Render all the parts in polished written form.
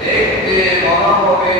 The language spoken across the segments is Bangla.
দেখতে মনে হবে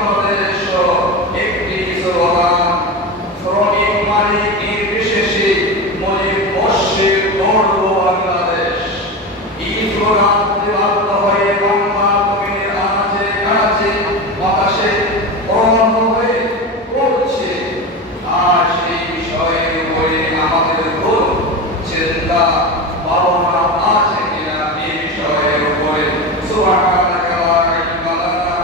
বাংলাদেশ একটি স্লোগান, শ্রমিক মালিক নির্বিশেষে মনে বর্ষের গর্ব বাংলাদেশ। এই স্লোগান প্রতিবাদ্য হয়ে বাংলা জমিনের আনাচে কানাচে বাতাসে প্রবাহ হয়ে পড়ছে। আর সেই বিষয়ের উপরে আমাদের কোন চিন্তা ভাবনা আছে কিনা এই বিষয়ের উপরে? সুবহানাকা লা ইলমা লানা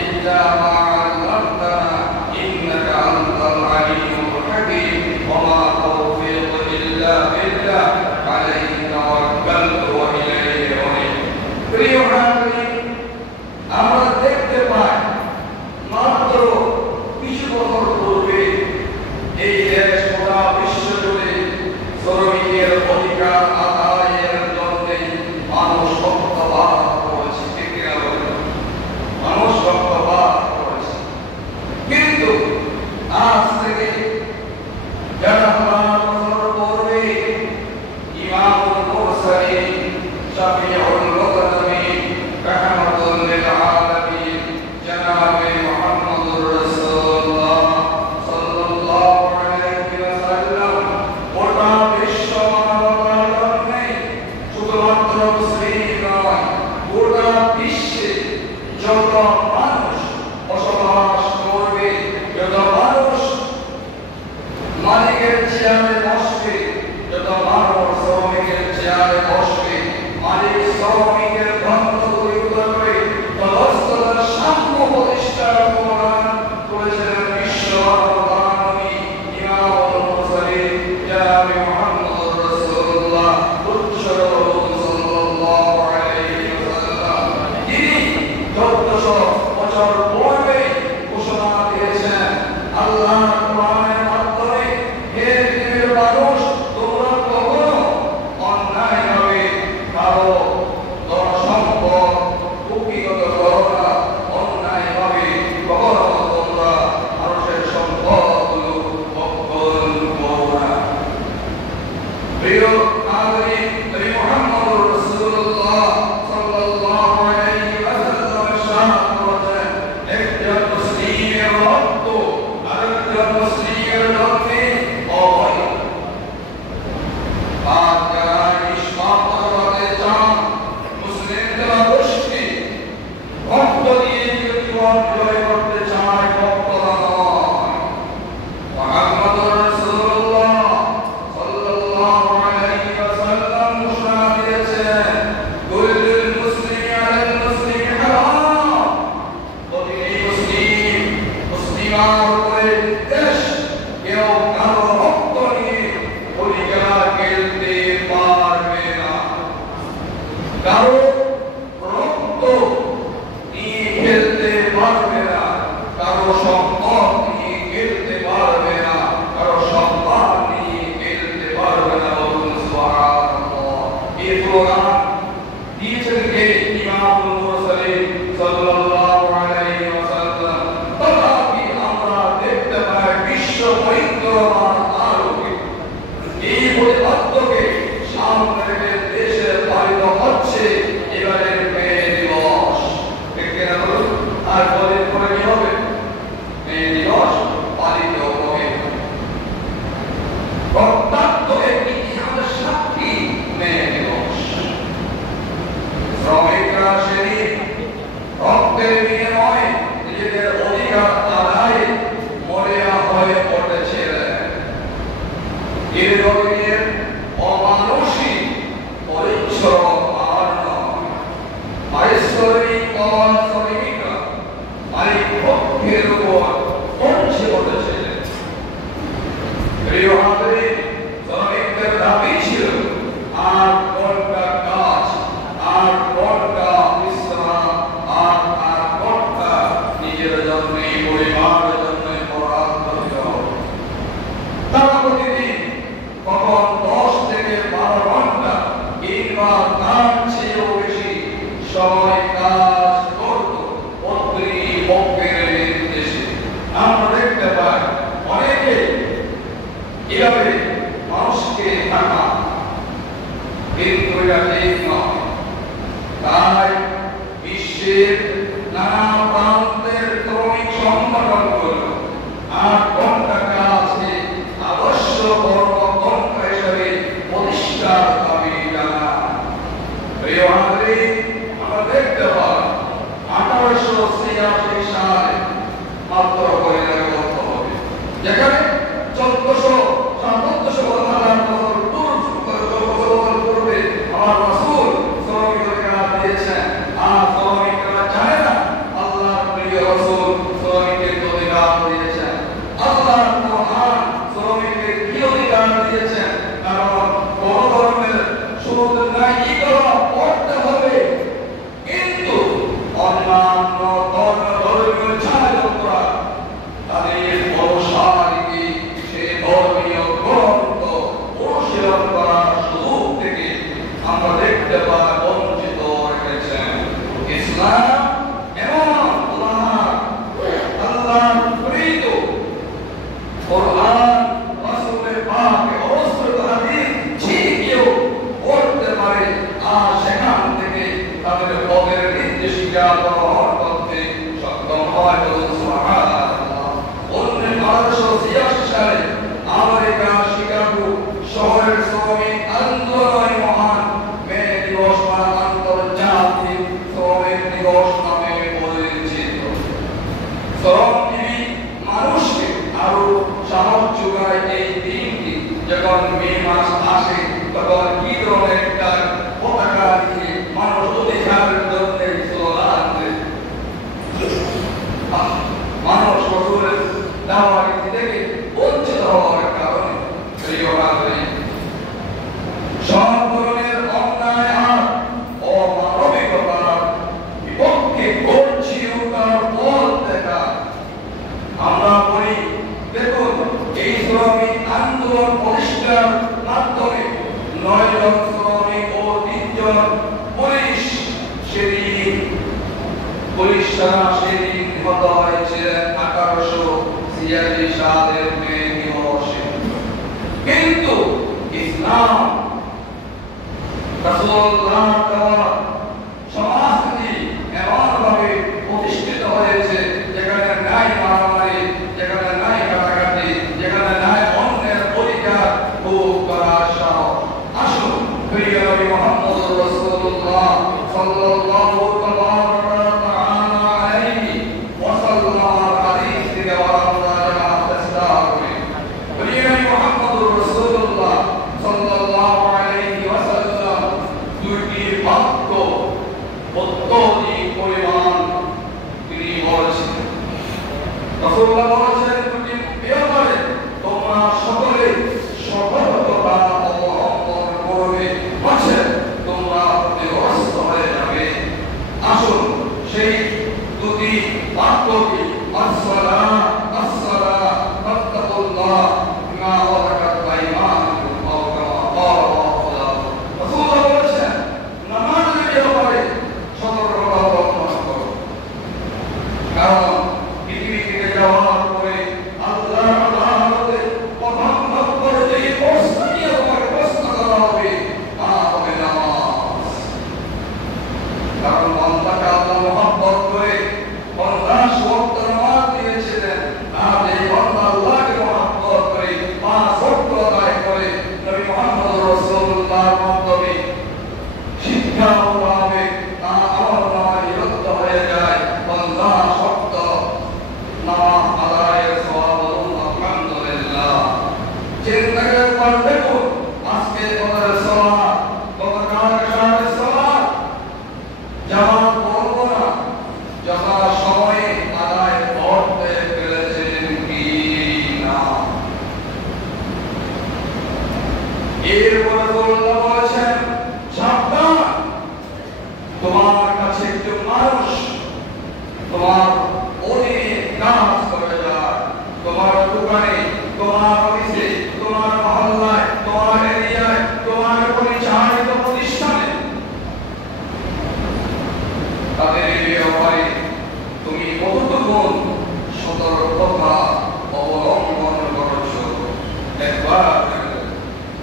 ইল্লা মা 'আল্লামতানা ইন্নাকা আনতাল আলিমুল হাকীম ওয়া মা তাওফীকী ইল্লা বিল্লাহ আলাইহি তাওয়াক্কালতু ওয়া ইলাইহি উনীব। প্রিয় হাজিরিন, আমরা দেখতে পাই মাত্র কিছু বছর পূর্বে এই দেশ গোটা বিশ্ব জুড়ে শ্রমিকের অধিকার আদায়ের জন্য মানুষ রক্তপাত করেছে। ঠিক কিনা বলেন? মানুষ রক্তপাত করেছে। কিন্তু আজ থেকে 11 বছর পূর্বে ইমামুল মুরসালিন শাফিউল মুকদ্দামিন রাহমাতুল লিল আলামিন জনাবে মুহাম্মদুর রাসূলুল্লাহ সাল্লাল্লাহু আলাইহি ওয়াসাল্লাম গোটা বিশ্ব মানবতার জন্য শুধুমাত্র মুসলিম নয়, গোটা বিশ্বে যত মানুষ বসবাস করবে, যত মানুষ মালিকের চেয়ারে বসবে, যত মানুষ শ্রমিকের চেয়ারে বসবে, মালিক শ্রমিকের দ্বন্দ্ব দূর করে তদস্ততার সাম্য প্রতিষ্ঠার প্রমাণ করেছিলেন বিশ্ব মানবতার ইমামুল মুরসালিন জনাবে মুহাম্মদুর রাসূলুল্লাহ সাল্লাল্লাহু আলাইহি ওয়াসাল্লাম। তিনি 1400 বছর পূর্বে ঘোষণা দিয়েছেন আল্লাহর কোরআনের মাধ্যমে, হে পৃথিবীর মানুষ, তোমরা কখনো অন্যায়ভাবে কারো ধনসম্পদ কুক্ষিগত করো না, অন্যায়ভাবে কখনো তোমরা মানুষের সম্পদগুলো ভক্ষণ করো না। প্রিয় হাজিরিন, নবী মুহাম্মদুর রাসূলুল্লাহ সাল্লাল্লাহু আলাইহি ওয়াসাল্লাম ইরশাদ করেছেন, একজন মুসলিমের রক্ত আরেকজন মুসলিমের রক্তে অবৈধ। আর যারা নিষ্পাপ করতে চান, মুসলিমদের গোষ্ঠী রক্ত দিয়ে জীবন জয় করতে চায়, রক্ত নয়। মুহাম্মদুর রাসূলুল্লাহ সাল্লাল্লাহু আলাইহি ওয়াসাল্লাম ঘোষণা দিয়েছেন, কুল্লুল মুসলিমি আলাল মুসলিমি হারাম। প্রতিটি মুসলিম মুসলিমার উপরে বিদ্বেষ, কেউ কারো রক্ত নিয়ে অধিকার খেলতে পারবে না, কারো রক্ত নিয়ে খেলতে পারবে না, কারো সম্পদ নিয়ে খেলতে পারবে না, কারো সম্মান নিয়ে খেলতে পারবে না। বলুন সুবহানাল্লাহ। এই স্লোগান দিয়েছেন কে? ইমামুল মুরসালিন সাল্লাল্লাহু আলাইহি ওয়াসাল্লাম। তথাপি আমরা দেখতে পাই বিশ্ব পরিক্রমার আলোকে এই প্রতিপাদ্যকে সামনে রেখে দেশে পালিত হচ্ছে এবারের মে দিবস। ঠিক কিনা বলুন? আর কদিন পরে কি হবে? মে দিবস পালিত হবে। রক্তাক্ত একটি ইতিহাসের সাক্ষী মে দিবস। শ্রমিকরা সেদিন রক্তের বিনিময়ে নিজেদের অধিকার আদায়ে মরিয়া হয়ে পড়েছিলেন। দীর্ঘদিনের অমানুষিক পরিশ্রম আর নয়, পারিশ্রমিক পাওয়া শ্রমিকরা মালিক পক্ষের উপর পৌঁছে পড়েছিলেন। প্রিয় হাজিরিন, শ্রমিকদের দাবি ছিল 8 ঘন্টা কাজ, 8 ঘন্টা বিশ্রাম, 8 ঘন্টা নিজের জন্য, পরিবারের জন্য বরাদ্দ দিতে হবে। তারা প্রতিদিন কখন 10 থেকে 12 ঘন্টা কিংবা তার চেয়েও বেশি সময় কাজ করত কর্তৃপক্ষের নির্দেশে। আমরা দেখতে পাই অনেকে এভাবে মানুষকে থাকা, কিন্তু এটা ঠিক নয়। তাই বিশ্বের নানা প্রান্তের শ্রমিক মাত্র পরিণামে বলতে হবে। যেখানে 1400-1700 বছর পূর্বে আমার রাসূল শ্রমিকদেরকে দিয়েছেন, আর শ্রমিকরা জানে না আল্লাহর প্রিয় রাসূল শ্রমিকদের অধিকার দিয়েছেন। আল্লাহর কোরআন শ্রমিকদের কি অধিকার দিয়েছেন? কারণ কোন ধর্মের শুরুতে নাই ইকরা পড়তে হবে, কিন্তু অন্যান্য ধর্মীয় ছাত্ররা তাদের অনুসারীকে সে ধর্মীয় গ্রন্থ অনুশীলন করার সুযোগ থেকে আমরা দেখতে পাই বঞ্চিত রেখেছেন। ইসলাম এমন আল্লাহর প্রেরিত কোরআন রাসূলের পাকে অবস্থিত হাদিস যে কেউ পড়তে পারে, আর সেখান থেকে তাদের পদের নির্দেশিকা গ্রহণ করতে সক্ষম হয়। সুবহানাল্লাহ। 1986 সালে আমেরিকা শিকাগো শহরের শ্রমিক আন্দোলন মহান মে দিবস বা আন্তর্জাতিক শ্রমিক দিবস নামে পরিচিত। শ্রমজীবী মানুষকে আরো সাহস যোগায় এই দিনটি। যখন মে মাস আসে তখন কি ধরনের একটা পতাকা দিয়ে মানুষ অধিকারের জন্য স্লোগান দেয়। মানুষ রাসূলের দাওয়াত থেকে বঞ্চিত হওয়ার কারণে প্রিয় ভাই সব ধরনের অন্যায় আর অমানবিকতার বিপক্ষে করছি তার পথ দেখা আমরা বলি। দেখুন, এই শ্রমিক আন্দোলন প্রতিষ্ঠার মাধ্যমে 9 জন শ্রমিক ও 3 জন পুলিশ সেদিন নিহত হয়েছিলেন 1886 সালের মে দিবসে। কিন্তু ইসলাম রাসূলুল্লাহ দেওয়া সমাজটি এমনভাবে প্রতিষ্ঠিত হয়েছে যেখানে নাই মারামারি, যেখানে নাই কাটাকাটি, যেখানে নাই অন্যের অধিকার ভোগ করার সাহস। আসুন প্রিয় নবী মুহাম্মদ রাসূলুল্লাহ সাল্লাল্লাহু আলাইহি ওয়াসাল্লাম হাদিস থেকে আমরা জানার চেষ্টা করি। প্রিয় নবী মুহাম্মদ রাসূলুল্লাহ সাল্লাল্লাহু আলাইহি ওয়াসাল্লাম দুটি বাক্য অত্যধিক পরিমাণ তিনি বলেছেন। রাসূলুল্লাহ বলেছেন দুটি ব্যাপারে তোমরা সকলে সতর্কতা অবলম্বন করবে, আছে তোমরা বিধ্বস্ত হয়ে যাবে। আসুন সেই দুটি বাক্য কি আসসালাম আসসালাম তাকুল্লাহ মা ওয়ালাকাত বাইমানুকুম আও কামা ক্বালা রাসূলুল্লাহ বলেছেন নামাজের ব্যাপারে সতর্কতা অবলম্বন করো। কারণ পৃথিবী থেকে যাওয়ার পরে আল্লাহর আদালতে প্রথম নম্বর যে প্রশ্ন নিয়ে তোমাকে প্রশ্ন করা হবে তা হবে নামাজ। কারণ বান্দাকে আল্লাহ মহব্বত করে 50 ওয়াক্ত নামাজ দিয়েছিলেন, আর এই বান্দা আল্লাহকে মহব্বত করে 5 ওয়াক্ত আদায় করে নবী মুহাম্মদ রাসূলুল্লাহর মাধ্যমে শিক্ষা পাবে, তা আমার নামে বিরক্ত হয়ে যায় 50 ওয়াক্ত নামাজ আদায়ের সওয়াব। আলহামদুলিল্লাহ। চিন্তা করে দেখুন, আজকে আমাদের সালাত গতকালের সালাত জামাত করব না, যথা সময়ে আদায় করতে পেরেছেন কি না। এরপরে রাসূলুল্লাহ বলেছেন সাবধান, তোমার কাছে একজন মানুষ তোমার অধীনে কাজ করে যায়, তোমার দোকানে, তোমার অফিসে, তোমার মহল্লায়, তোমার এরিয়ায়, তোমার পরিচালিত প্রতিষ্ঠানে, তাদের ব্যাপারে তুমি কতটুকু সতর্কতা অবলম্বন করছো। একবার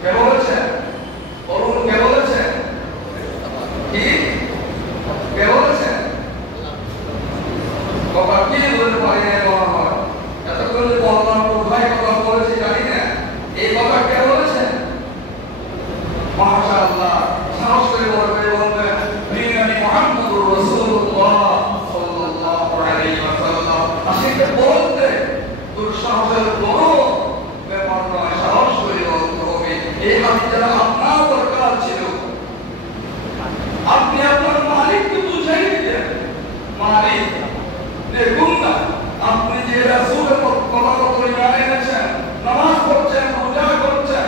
কে বলেছেন? অরুণ কে বলেছেন? কি কে বলেছেন? কথা কি বলতে পারি না বলা হয়। এতক্ষণ যে বললাম কোথায় কথা বলেছি জানি না, এই কথা কে বলেছেন? মাশাআল্লাহ, সাহস করে বলবেন প্রিয় নবী মুহাম্মদুর রাসূলুল্লাহ সাল্লাল্লাহু আলাইহি ওয়াসাল্লাম। আসলে বলতে সাহসের কোনো ব্যাপার নয়, সাহস করে বলতে হবে। এই হাদিসটা আপনার দরকার ছিল। আপনি আপনার মালিককে বুঝাই দিতেন, মালিক দেখুন না, আপনি যে রাসূলের কথা ইমান এনেছেন, নামাজ পড়ছেন, রোজা করছেন,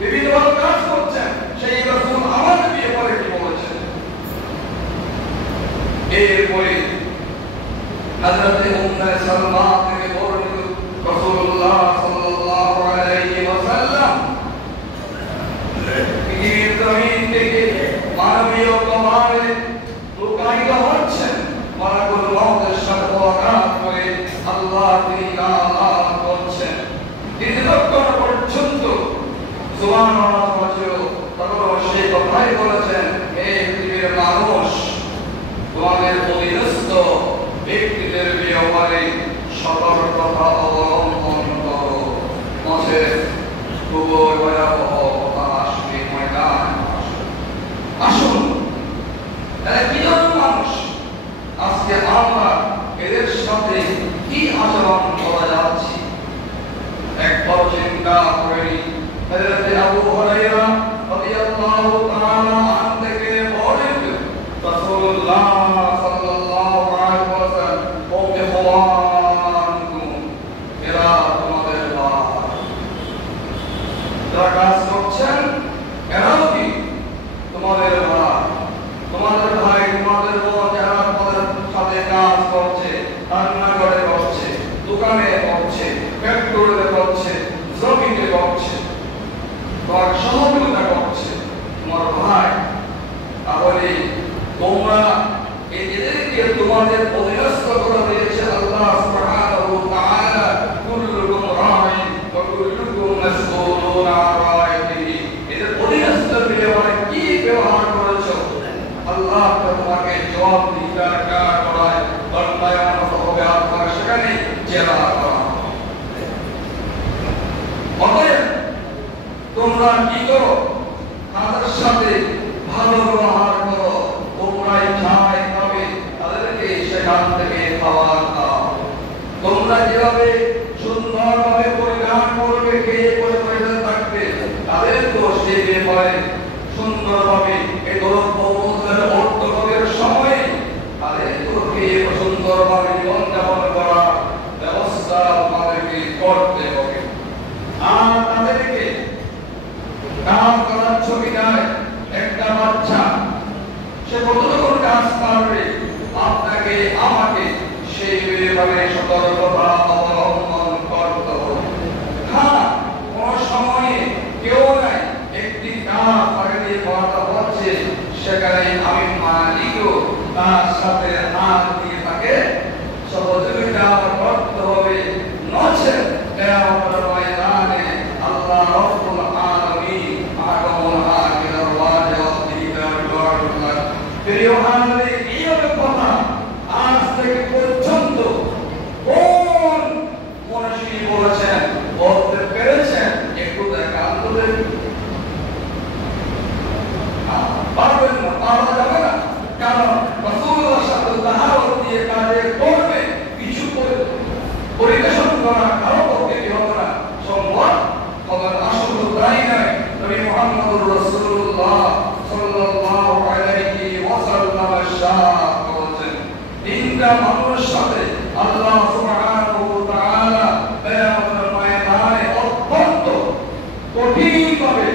বিভিন্ন কাজ করছেন, সেই রাসূল আমাদের ব্যাপারে কি বলেছেন। এরপরে হযরত উম্মে সালমা থেকে বর্ণিত রাসূলুল্লাহ সাল্লাল্লাহু আলাইহি ওয়াসাল্লাম পৃথিবীর জমিন থেকে মানবীয় কমারে লুকায়িত হচ্ছেন, মালাকুল মউতের সাথে মুলাকাত করে আল্লাহ তিনি আল্লাহ করছেন। তিনি যতক্ষণ পর্যন্ত জবান নড়াচড়া ছিল তখন সেই কথাই বলেছেন, হে পৃথিবীর মানুষ, তোমাদের অধীনস্থ ব্যক্তিদের ব্যাপারে সতর্কতা অবলম্বন করো, নচে খুবই ভয়াবহ কথা আসবে ময়দান। আসুন, এরা কি ধরনের মানুষ? আজকে আমরা এদের সাথে কি আচরণ করা যাচ্ছে একবার চিন্তা করি। হযরত আবু হুরায়রা রাদিয়াল্লাহু তাআলা আনহু থেকে বর্ণিত রাসূলুল্লাহ সাল্লাল্লাহু আলাইহি ওয়াসাল্লাম ওকে বলেন, এরা তোমাদের ভাই, যারা কাজ করছেন এরাও কি তোমাদের ভাই, তোমাদের ভাই, তোমাদের বোন, যারা তোমাদের সাথে কাজ করছে, রান্নাঘরে করছে, দোকানে করছে, ফ্যাক্টরিতে করছে, জমিতে করছে, তোমার সহযোগিতা করছে, তোমার ভাই। তাহলে তোমরা এদেরকে তোমাদের অধীনস্থ করে দিয়েছে আল্লাহ সুবহানাহু ওয়া তাআলা, কুল্লুকুম রাঈন ওয়া কুল্লুকুম মাসউলুন আন রাইয়াতিহি। এদের অধীনস্থ ব্যবহার কি ব্যবহার করেছো, আল্লাহ তোমাকে জবাব দিতে করায়, বয়ান হবে আপনার সেখানে জেরা করা। অতএব তোমরা কি করো, তাদের সাথে ভালো ব্যবহার করো, তোমরাই চাই তবে তাদেরকে সেখান থেকে খাবার দাও। তোমরা যেভাবে সুন্দরভাবে পরিধান করবে, খেয়ে পরে পরিধান থাকবে, তাদের তো সেই ব্যাপারে সুন্দরভাবে এই দ্রব্যমূল্যের অর্থকরের সময়ে তাদের তো খেয়ে সুন্দরভাবে জীবনযাপন করার ব্যবস্থা আমাদেরকে করতে হবে। আর তাদেরকে কাজ করার ছবি দেয় একটা বাচ্চা, সে কতটুকু কাজ পারবে, আপনাকে আমাকে সেই ব্যাপারে সতর্কতা অবলম্বন করতে হবে। হ্যাঁ, কোন সময়ে কেউ নাই, একটি কাজ তাকে দিয়ে করাতে হচ্ছে, সেখানে আমি মালিকও তার সাথে হাত দিয়ে তাকে সহযোগিতা করতে হবে। নচেত কিয়ামতের ময়দানে আল্লাহ রাব্বুল আলামিন আগমন আখিরার ওয়াজিব দিদার করবেন। প্রিয় হাজির, এই কথা আজ থেকে পর্যন্ত কোন মনীষী বলেছেন, বলতে পেরেছেন? একটু দেখান তো দেখি। পারবেন না, পারা যাবে না, কারণ রাসূলুল্লাহ সাল্লাল্লাহু আলাইহি কাজে করবে, কিছু পরিবেশন করা কারো পক্ষে কি হবে না, সম্ভব হবে না। আসলে তাই নয়, নবী মুহাম্মদুর রাসূলুল্লাহ সাল্লাল্লাহু আলাইহি ওয়াসাল্লাম ইরশাদ করেছেন, তিনটা মানুষের সাথে আল্লাহ সুবহানাহু ওয়া তাআলা কিয়ামতের ময়দানে অত্যন্ত কঠিনভাবে,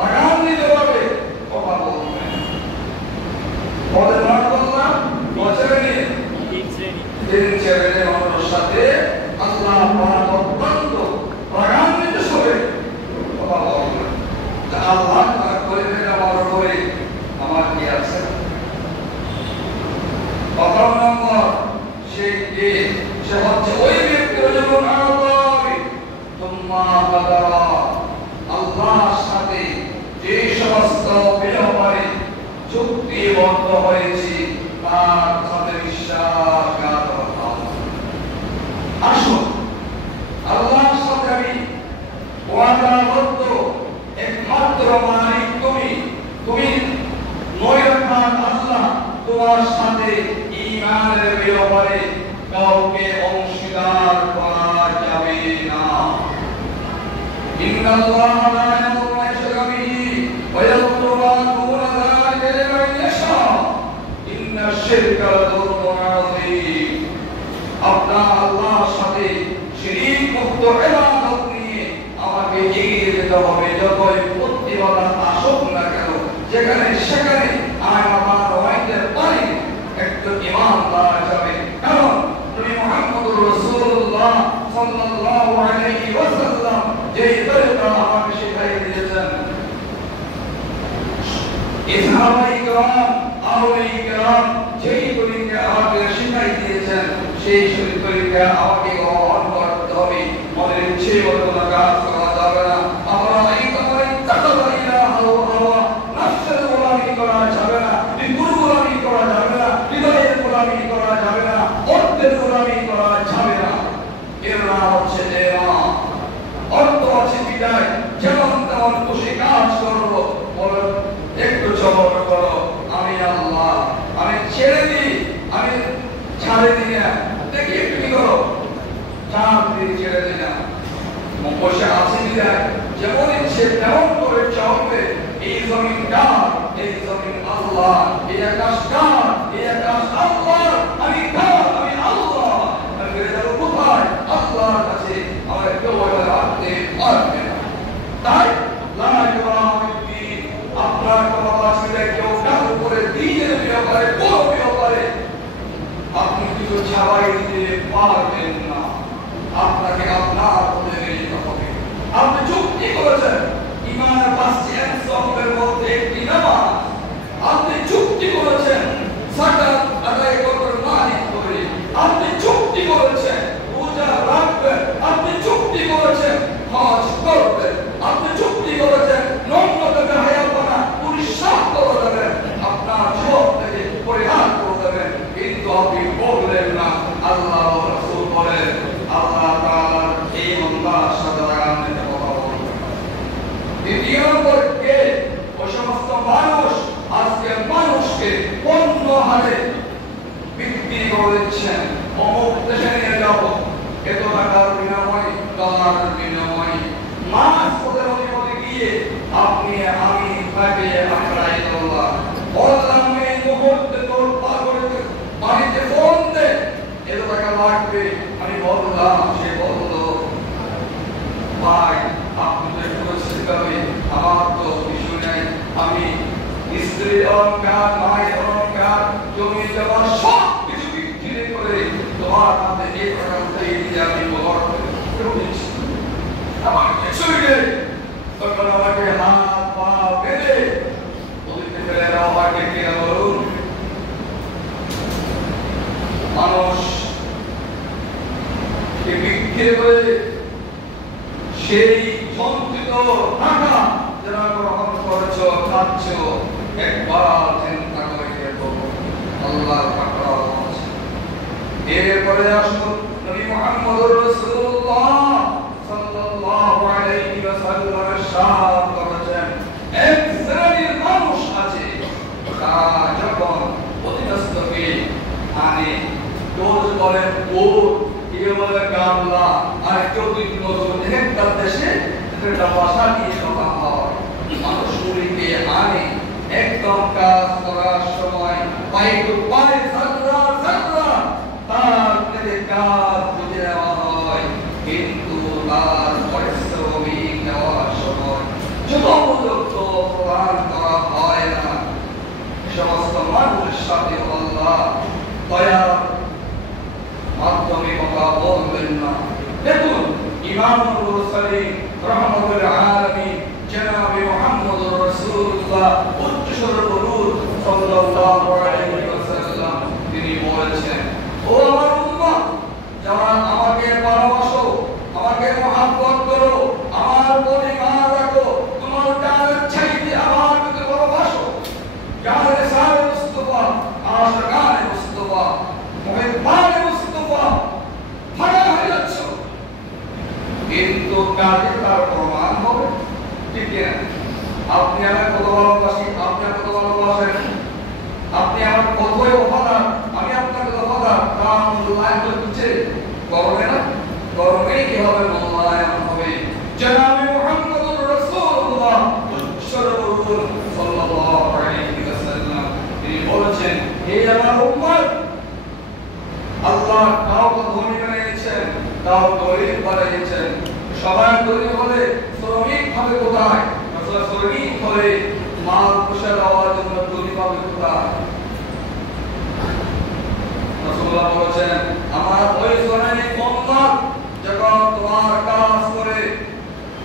রাগান্বিতভাবে কথা বলবেন। বলেন আল্লাহ বছরে তিন শ্রেণীর মানুষের সাথে আল্লাহ পাক অত্যন্ত রাগান্বিত হবে কথা বলবেন। আল্লাহ পাক করে আমার উপরে আমার কি আছে? প্রথম নম্বর, সে হচ্ছে ওই ব্যক্তির জন্য আল্লাহর সাথে যে সমস্ত ব্যাপারে চুক্তিবদ্ধ হয়েছে তার সাথে বিশ্বাসঘাত হতাম। আসুন, আল্লাহর সাথে আমি ওয়াদাবদ্ধ, একমাত্র মালিক তুমি, তুমি নয়খান আল্লাহ, তোমার সাথে ঈমানের ব্যাপারে কাউকে অংশীদার করা যাবে না। الله لا يضر من يشرك به ويغفر ما دون ذلك لمن يشاء إن الشرك لظلم عظيم আপনার আল্লাহর সাথে শিরক মুক্ত ইবাদত নিয়ে আমাকে এগিয়ে যেতে হবে যতই প্রতিবাদ আসুক না কেন যেখানে সেখানে আমি আমার হইতে পারি একটু ইমানদার যাবে কারণ নবী মুহাম্মদুর রাসূলুল্লাহ সাল্লাল্লাহু আলাইহি ওয়াসাল্লাম যেই তরিকা আমাকে শিখাই দিয়েছেন ইসহাবাই کرام আউলাই کرام যেই তরিকা আমাকে শিখাই দিয়েছেন সেই তরিকা আমাকে গ্রহণ করতে হবে মনের ইচ্ছে মতো কাজ করা যাবে না আমরা এই তোমার তাকওয়া হাওয়া নফসের গোলামি করা যাবে না বিপুল গোলামি করা যাবে না হৃদয়ের গোলামি করা যাবে না অর্থের গোলামি করা যাবে না এর নাম হচ্ছে দেওয়া অর্থ আছে বিদায় যেমন তেমন খুশি কাজ করবো বলো একটু জবাব করো আমি আল্লাহ আমি ছেড়ে দিই আমি ছাড়ে দিই না দেখি একটু কি করো চার দিন ছেড়ে দিই না বসে আছে বিদায় যেমন ইচ্ছে তেমন করে চলবে এই জমিন কার এই জমিন আল্লাহ এই আকাশ কার এই আকাশ আল্লাহ আমি কার আমি আল্লাহ আমি ফিরে যাবো কোথায় আল্লাহর কাছে আমার কেউ রাখতে পারবে না তাই আপনার কোনো বাসিন্দা কেউ কার উপরে দিনের ব্যাপারে কোনো ব্যাপারে আপনি কিছু ছাড়াই দিতে পারবেন না আপনাকে আপনার বলে যেতে হবে আপনি চুক্তি করেছেন ইমানের পাঁচটি স্তম্ভের মধ্যে একটি নামাজ আপনি চুক্তি করেছেন সাকাত আদায় করবেন মালিক করে আপনি চুক্তি করেছেন রোজা রাখবেন আপনি চুক্তি করেছেন হজ করবেন আপনি চুক্তি করেছেন নম্রতাকে হায়াপানা পরিশ্রম করে দেবেন আপনার সব থেকে পরিহার করে দেবেন কিন্তু আপনি বললেন না আল্লাহ রাসূল বলেন আল্লাহ তাআলার এই বান্দার সাথে লাগামে কথা বলবেন দ্বিতীয় নম্বর কে ওই সমস্ত মানুষ আজকে মানুষকে পণ্য হারে বিক্রি করে দিচ্ছেন অমুক দেশে নিয়ে যাবো এত টাকার বিনিময়ে ডলারের বিনিময়ে মাস ওদের অধিপতি গিয়ে আপনি আমি তাকে আপনারাই আল্লাহ বললাম এই মুহূর্তে তোর পাগলে বাড়িতে ফোন দে এত টাকা লাগবে আমি বললাম সে বললো ভাই আপনি তো একটু শিখাবে আমার তো কিছু নেই আমি স্ত্রী অলঙ্কার মায়ের অলঙ্কার জমি জমা সব কিছু বিক্রি করে তোমার হাতে এই টাকা উঠিয়ে দিয়ে আমি বহর করেছি আমার কিছুই নেই তখন আমাকে হাত পা বেঁধে বলতে ফেলে আমাকে কে বলুন মানুষ বিক্রি করে সেই সঞ্চিত টাকা যারা গ্রহণ করেছ খাচ্ছ একবার চিন্তা করে দেখো আল্লাহর পাকড়াও আছে এরপরে আসুন নবী মুহাম্মদুর রাসূলুল্লাহ সাল্লাল্লাহু আলাইহি ওয়াসাল্লাম ইরশাদ করেছেন এক শ্রেণীর মানুষ আছে তারা যখন অধীনস্থকে আনে তোর বলেন ওর কেউ বলে গামলা আর কেউ নতুন একটা দেশে একটা ভাষা নিয়ে কথা হয় মানুষগুলিকে আনে একদম কাজ করার সময় পাইটু পায়ে সাদরা সাদরা তার থেকে কাজ বুঝে নেওয়া হয় কিন্তু তার পরিশ্রমিক নেওয়ার সময় যথোপযুক্ত প্রদান করা হয় না সমস্ত মানুষের সাথে আল্লাহ দয়ার মাধ্যমে কথা বলবেন না দেখুন ইমামুল মুরসালিন রাহমাতুল আলামিন জনাব মুহাম্মদুর রাসূলুল্লাহ উচ্চস্বরে বলুন সাল্লাল্লাহু আলাইহি ওয়াসাল্লাম তিনি বলেছেন ও আমার উম্মত যারা আমাকে ভালোবাসো আমাকে মহব্বত করো আমার প্রতি মায়া রাখো তোমার জানের চাইতে আমার প্রতি ভালোবাসো জানের সারে মুস্তাফা আশিকানে মুস্তাফা মুহিব্বানে মুস্তাফা ভাড়া হয়ে যাচ্ছ কিন্তু কাজে তার প্রমাণ হবে ঠিক না আপনি আমার কত ভালোবাসি আপনি কত ভালোবাসেন আপনি আমার কতই ওফাদার আমি আপনাকে ওফাদার তা মূল্যায়ন করছে করবে না করবে কি হবে মূল্যায়ন হবে জনাবে মুহাম্মদুর তাও দলিল বানিয়েছেন। সবাই দলিল হলে শ্রমিক হবে কোথায়? আসলে শ্রমিক হলে মাল পোষা দেওয়ার জন্য দলিল হবে কোথায়? রাসূলুল্লাহ বলেছেন, আমার ওই শ্রমিক বন্ধা যখন তোমার কাজ করে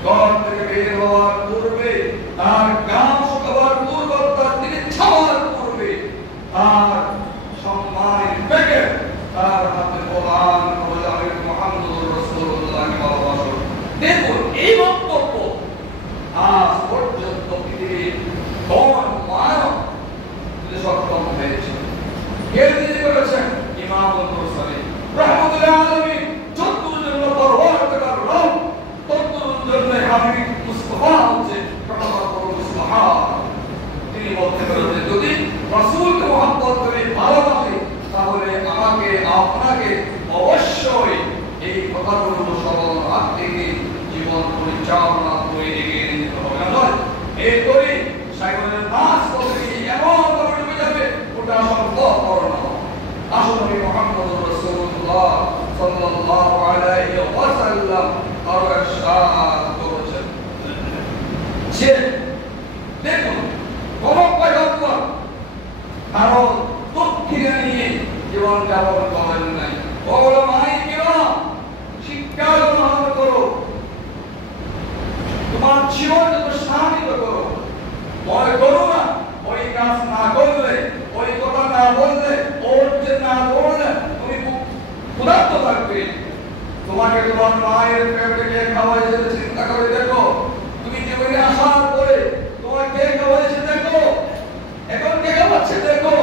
ঘর থেকে বের হওয়ার পূর্বে তার গাম শুকাবার পূর্বে তার দিকে ছাওয়ার পূর্বে তার সম্মানের প্যাকেট তার হাতে কোরআন বলে মুহাম্মদুর রাসূলুল্লাহ ভালোবাসো। দেখুন এই বক্তব্য আজ পর্যন্ত পৃথিবীর কোন মানব সক্ষম হয়েছে? কে তিনি বলেছেন? ইমামুল মুরসালিন রাহমাতুল আলামিন, যতদূর জন্য পরওয়ারদিগার রব ততদূর জন্য হাবিব মুস্তাফা হচ্ছে প্রথম মুস্তাফা। তিনি বলতে পারেন যদি রাসূলকে মহব্বত করে ভালোবাসি তাহলে আমাকে আপনাকে অবশ্যই এই কথাগুলো সরল হাত থেকে জীবন পরিচালনা করে এগিয়ে নিতে হবে। নয় এরপরে সাইকেলের মাস বলতে এমন ভাবে ডুবে যাবে ওটা সম্ভব না। আসলে নবী মুহাম্মদ রাসূলুল্লাহ সাল্লাল্লাহু আলাইহি ওয়াসাল্লাম আরো ইরশাদ করেছেন যে দেখুন কোন পয়গম্বর কারণ দক্ষিণা নিয়ে জীবন যাপন করেন নাই। ওগুলো মানি কেন? শিক্ষা গ্রহণ করো, তোমার জীবন শান্তিত করো। মনে করো না ওই কাজ না করলে, ওই কথা না বললে, ওর যে না করলে তুমি ক্ষুধার্ত থাকবে। তোমাকে তোমার মায়ের পেটে কে খাওয়াইছে চিন্তা করে দেখো। তুমি জীবনে আসার পরে তোমার কে খাওয়াইছে দেখো, এখন কে খাওয়াচ্ছে দেখো।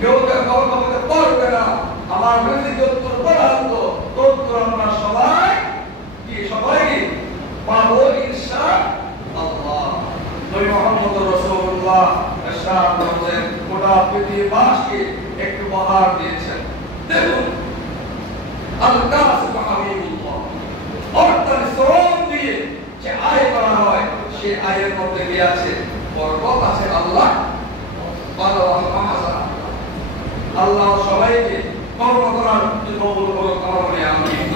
কেউ খাওয়া খাওয়াতে পারবে না। আমার বেশি যত্তর পড়ান্ত তত্তর আমরা সবাই কি সবাই পাবো ইনশাআল্লাহ। নবী মুহাম্মদ রাসূলুল্লাহ ইরশাদ করেছেন গোটা পৃথিবীবাসীকে একটু উপহার দিয়েছেন। দেখুন আল-কাসিম হাবিবুল্লাহ অর্থাৎ শ্রম দিয়ে যে আয় করা হয় সে আয়ের মধ্যে কি আছে? বরকত আছে। আল্লাহ আল্লাহ সবাইকে কর্ম করার কবুল করুন বলে আমিন।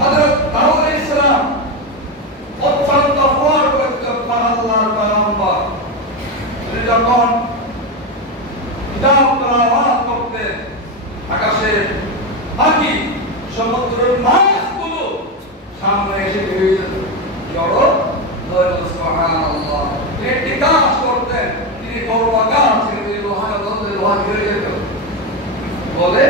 হযরত দাউদ আলাইহিস সালাম অত্যন্ত আল্লাহর পয়গম্বর তিনি যখন কিতাব তেলাওয়াত করতেন আকাশের পাখি সমুদ্রের মাছগুলো সামনে এসে জড়ো ধরে সুবহানাল্লাহ। তিনি কাজ করতেন, তিনি কর্মকার ছিলেন, তিনি লোহা ঘিরে যেত বলে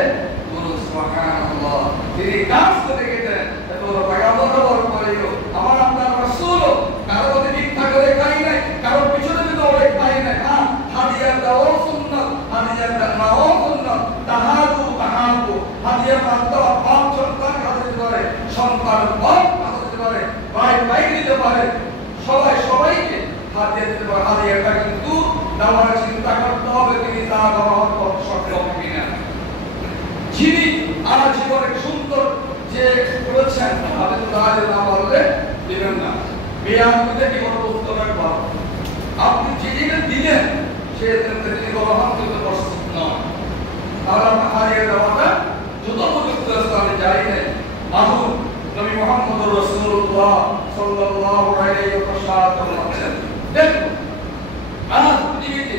সুবহানাল্লাহ। তিনি কাজ করে গেতেন এত বড় পয়গম্বর হওয়ার পরেও আমার আপনার রাসূল কারো প্রতি মিথ্যা করে খাই নাই, কারো পিছনে দৌড়ে খাই নাই। হ্যাঁ, হাদিয়া দাও সুন্নাত, হাদিয়া দাও সুন্নাত, তাহাদু হাদিয়া দাও পাঁচ সন্তান কাছে দিতে পারে, সন্তান পাঁচ কাছে দিতে পারে, ভাই ভাই দিতে পারে, সবাই সবাইকে হাদিয়া দিতে পারে। হাদিয়াটা কিন্তু দেওয়ার চিন্তা করতে হবে তিনি তা ব্যবহার করতে সক্ষম কিনা। যিনি আজীবন সুন্দর যে বলেছেন আপনি তাহলে না বললে দিবেন না। বিয়ামতে কি কোনো উত্তর রাখবা? আপনি যেদিকে দিলেন সে তিনি গ্রহণ করতে প্রস্তুত নয়। আর আপনার হারিয়ে দেওয়াটা যথোপযুক্ত স্থানে যাই নেই। আসুন নবী মুহাম্মদ রাসূলুল্লাহ সাল্লাল্লাহু আলাইহি ওয়াসাল্লাম বলেছেন দেখুন আজ পৃথিবীতে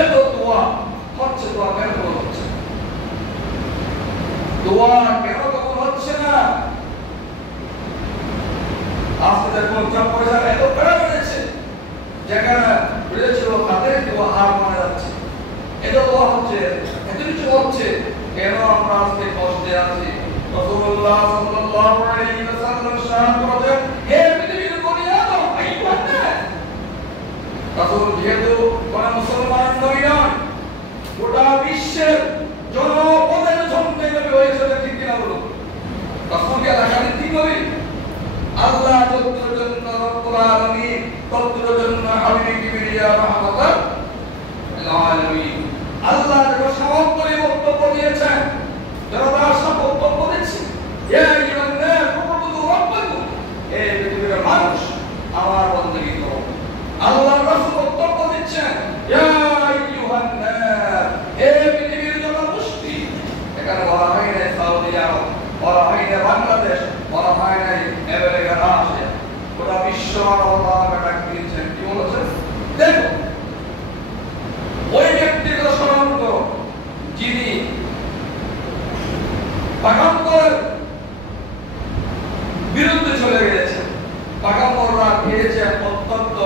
এত দোয়া হচ্ছে, দোয়া কেন হচ্ছে? দোয়া কেন কবুল হচ্ছে না? আজকে দেখুন সব পয়সা এত বেড়ে গেছে, যেখানে বেড়েছিল তাদের দোয়া হার মানে যাচ্ছে। এত দোয়া হচ্ছে, এত কিছু হচ্ছে, কেন আমরা আজকে কষ্টে আছি? রাসূলুল্লাহ সাল্লাল্লাহু আলাইহি ওয়াসাল্লাম শাহাদাত করেছেন হে পৃথিবীর বুনিয়াদ আইয়ুহান নাস। রাসূল যেহেতু কোন মুসলমান নবী নন, গোটা বিশ্বের জনপদের জন্য নবী হয়েছিল, ঠিক কিনা বলুন? রাসূলকে আলাদা ঠিক নবী। আল্লাহ যত্র জন্য রব্বুল আলামিন তত্র জন্য হাবিব কিবরিয়া রাহমাতাল লিল আলামিন। আল্লাহ যখন সামগ্রী বক্তব্য দিয়েছেন, যারা তার বক্তব্য দিচ্ছে ইয়া আইয়ুহান নাস উবুদু রাব্বাকুম, হে পৃথিবীর মানুষ আমার বندگی করো। আল্লাহ রাসূল বক্তব্য দিচ্ছেন ইয়া আইয়ুহান নাস, হে পৃথিবীর জনগোষ্ঠী। এখানে বলা হয় না সৌদি আরব, বলা হয় না বাংলাদেশ, সুবহানাহু ওয়া তাআলা ডাক দিয়েছেন কি বলেছেন দেখো ওই ব্যক্তির কথা স্মরণ করো যিনি পয়গম্বরের বিরুদ্ধে চলে গেছেন পয়গম্বররা খেয়েছেন অত্যন্ত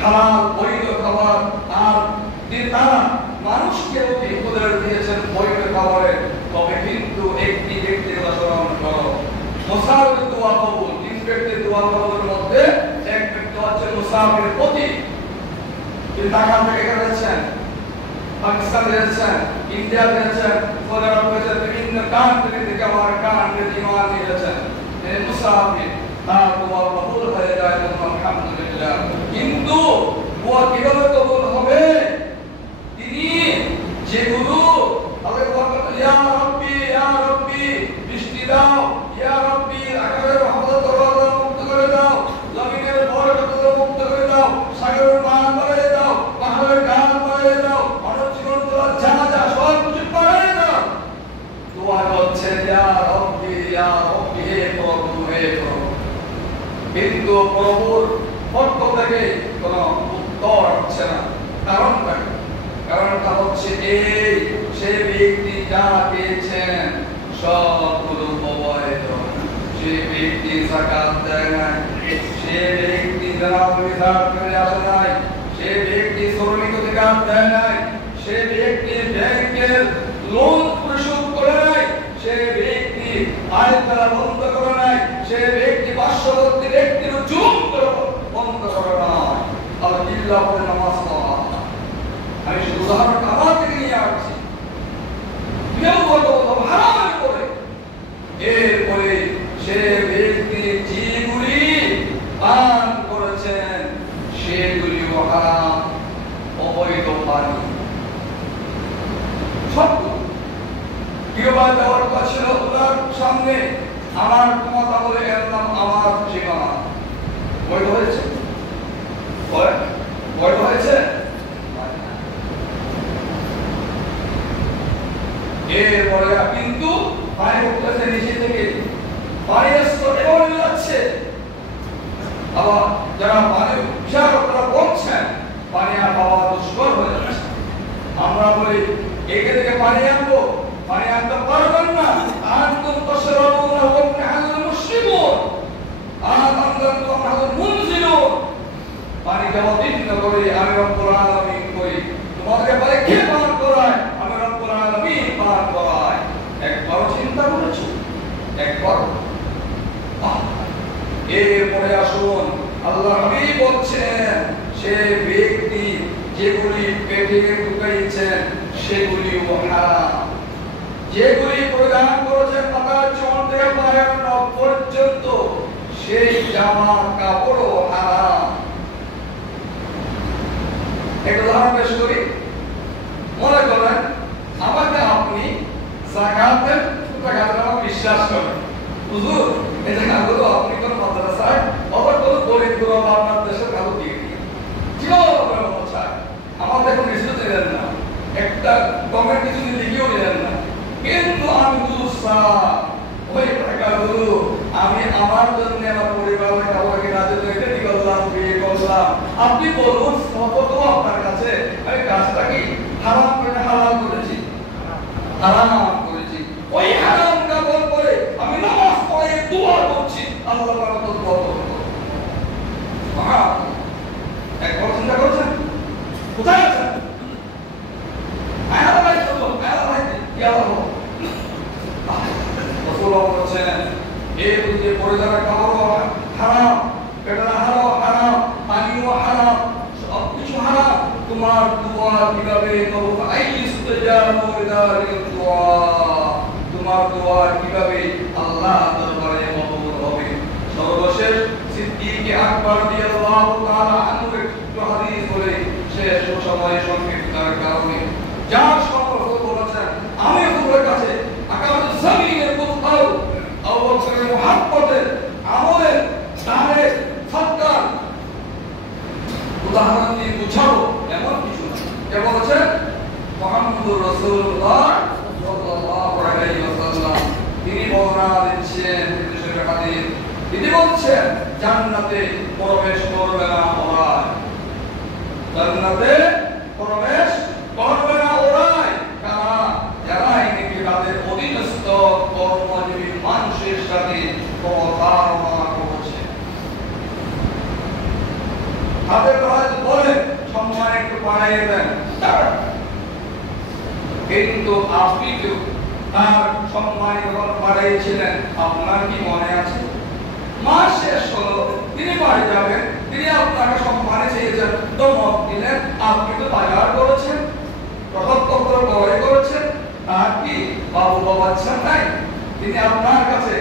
হালাল বৈধ খাবার আর তারা মানুষকে উপদেশ দিয়েছেন বৈধ খাবারে তবে কিন্তু একটি ব্যক্তির কথা স্মরণ করো মুসাফির দোয়া কবুল তিন ব্যক্তির দোয়া কবুলের মধ্যে এক ব্যক্তি হচ্ছে মুসাফির প্রতি তিনি ঢাকা থেকে গেছেন পাকিস্তান গেছেন ইন্ডিয়া গেছেন সৌদি আরব গেছেন বিভিন্ন কান্ট্রি থেকে আমার কান্ট্রি জীবন নিয়েছেন এই মুসাফির তার দোয়া কবুল হয়ে যায় আলহামদুলিল্লাহ কিন্তু দোয়া কিভাবে কবুল হবে তিনি যেগুলো আল্লাহ বলেন ইয়া রাব্বি বৃষ্টি দাও ইয়া রাব্বি আকাশের রহমতের দরজা মুক্ত করে দাও জমিনের বরকত মুক্ত করে দাও সাগরের মান বাড়িয়ে দাও পাহাড়ের গান বাড়িয়ে দাও মানব জীবন তোলা যা যা সব কিছু বাড়িয়ে দাও দোয়া হচ্ছে ইয়া রাব্বি হে প্রভু হে প্রভু কিন্তু প্রভুর পক্ষ থেকে কোনো উত্তর হচ্ছে না কারণটা হচ্ছে এই সে ব্যক্তি যা পেয়েছেন সবগুলো অবৈধ সে ব্যক্তি যাকাত দেয় নাই সে ব্যক্তি জানাত করে আসে নাই সে ব্যক্তি শ্রমিক অধিকার দেয় নাই সে ব্যক্তি ব্যাংকের লোন পরিশোধ করে নাই সে ব্যক্তি আয়কর বন্ধ করে নাই সে ব্যক্তি পার্শ্ববর্তী ব্যক্তির জুলুম বন্ধ করে নাই আল্লাহ বলে নামাজ পড়া আমি শুধু উদাহরণ আমার থেকে নিয়ে আসছি কেউ বলবো হারামের করে এরপরে সে ব্যক্তি যেগুলি পান করেছেন সেগুলিও হারাম অবৈধ পানি সবগুলো কিভাবে দেওয়ার কথা ছিল ওনার সামনে আমার ক্ষমতা বলে এলাম আমার সীমানা বৈধ হয়েছে বৈধ হয়েছে এরপরে কিন্তু পানি উঠতেছে নিচে থেকে পানি স্তর এভাবে যাচ্ছে আবার যারা পানি বিশারকরা বলছেন পানি আর পাওয়া দুষ্কর হয়ে যাচ্ছে আমরা বলি একে থেকে পানি আনবো পানি আনতে পারবেন না আনতুম তাশরাবুনা ওয়া নাহনু মুশরিকুন আনতুম নাহনু মুনজিলুন পানি দেওয়া দিন করে আমি রব্বুল আলামিন করি তোমাদের পরীক্ষা পার করায় আমি রব্বুল আলামিন পার করায় একবার চিন্তা করেছো একবার এরপরে আসুন আল্লাহ নবী বলছেন সে ব্যক্তি যেগুলি পেটে ঢুকাইছেন সেগুলিও হারাম যেগুলি প্রদান করেছেন মাথার চুল থেকে পায়ের নখ পর্যন্ত সেই জামা কাপড়ও হারাম একটা উদাহরণ পেশ করি মনে করেন আমাকে আপনি যাকাতের টাকাটা বিশ্বাস করেন হুজুর এই টাকাগুলো আপনি কোন মাদ্রাসায় অথবা কোন দরিদ্র বা আপনার দেশের কারো দিয়ে দিন জীবন আপনার মতো চায় আমাদের কোনো কিছু দিলেন না একটা কমেন্ট কিছু লিখেও দিলেন না কিন্তু আমি হুজুর ওই টাকাগুলো আমি আমার জন্য আমার পরিবারের কাউকে রাজে তৈরি করলাম বিয়ে করলাম আপনি বলুন কত আপনার কাছে আমি কাজটা কি হারাম করে হালাল করেছি হারাম করেছি ওই হারাম কাপড় পরে আমি নামাজ পড়ে দোয়া করছি আল্লাহ পাক তো দোয়া করব একবার চিন্তা করছেন কোথায় আছেন আয়াত ভাই চলো আয়াত ভাই কি হলো রাসূলুল্লাহ বলেছেন এই যে পরিধানের কাপড় হারাম পেটে হারাম পানিও হারাম সবকিছু হারাম তোমার দোয়া কিভাবে করব আইস্তাজাবু লিদারিল দোয়া তোমার দোয়া কিভাবে আল্লাহ দরবারে কবুল হবে সর্বশেষ সিদ্দিক আকবর রাদিয়াল্লাহু তাআলা আনহু একটু হাদিস বলে শেষ সময় সংক্ষিপ্ততার কারণে যার সম্পর্ক বলেছেন আমি তোমার কাছে আকাশ জমিনের কোথাও আবুবকরের মুহাব্বতের আমলের দানের সৎকার উদাহরণ দিয়ে বুঝাবো এমন কিছু না কে বলেছেন মুহাম্মদুর রাসূলুল্লাহ সাল্লাল্লাহু আলাইহি ওয়াসাল্লাম তিনি বর্ণনা দিচ্ছেন হাদিস তিনি বলছেন জান্নাতে প্রবেশ করবে না ওরা, জান্নাতে প্রবেশ করবে না ওরাই কারা, যারা নাকি তাদের অধীনস্থ কর্মজীবী মানুষের সাথে প্রতারণা করছে। তাদের হয়তো বলে সম্মান একটু বাড়াইয়ে দেন, কিন্তু আপনি তো তার সম্মান যখন বাড়াইছিলেন আপনার কি মনে আছে? মাস শেষ হলো, তিনি বাড়ি যাবেন, তিনি আপনাকে সম্মানে চেয়েছেন, ধমক দিলেন, আপনি তো বাজার করেছেন, প্রসবপত্র ক্রয় করেছেন, আর কি বাবু বাবাচ্ছা নাই? তিনি আপনার কাছে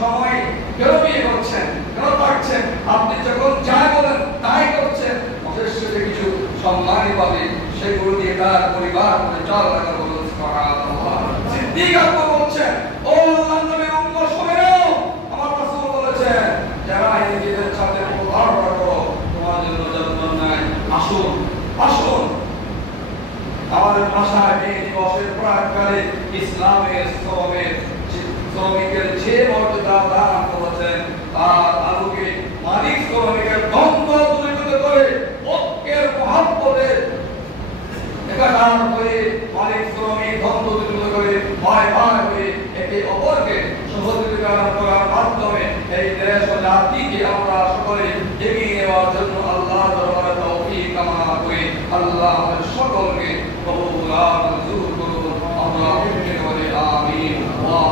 সময় কেন বিয়ে করছেন, কেন থাকছেন? আপনি যখন যা বলেন তাই করছেন, অবশ্যই কিছু সম্মানই পাবে, সেগুলো দিয়ে তার পরিবার পরিচালনা করবেন। সুবহানাল্লাহ। সিদ্দিক আকবর বলছেন, ও আল্লাহর নবীর উম্মত শুনে নাও, আমার রাসূল বলেছেন যারা নিজেদের সাথে প্রতারণা করো তোমার জন্য জান্নাত নাই। আসুন আসুন আমাদের ভাষায় এই দিবসের প্রাককালে ইসলামের শ্রমিকের যে মর্যাদা দান করেছেন তার আলোকে মালিক শ্রমিকের দ্বন্দ্ব দূরীভূত করে ঐক্যের মহাব্বতের একাকার হয়ে মালিক শ্রমিক দ্বন্দ্ব দূরীভূত করে ভয় ভয় হয়ে একে অপরকে সহযোগিতা করার মাধ্যমে এই দেশ ও জাতিকে আমরা সকলে এগিয়ে নেওয়ার জন্য আল্লাহ দরবারে তৌফিক কামনা করি। আল্লাহ আমাদের সকলকে কবুল আর মঞ্জুর করুন। আমরা আমিন। ওয়া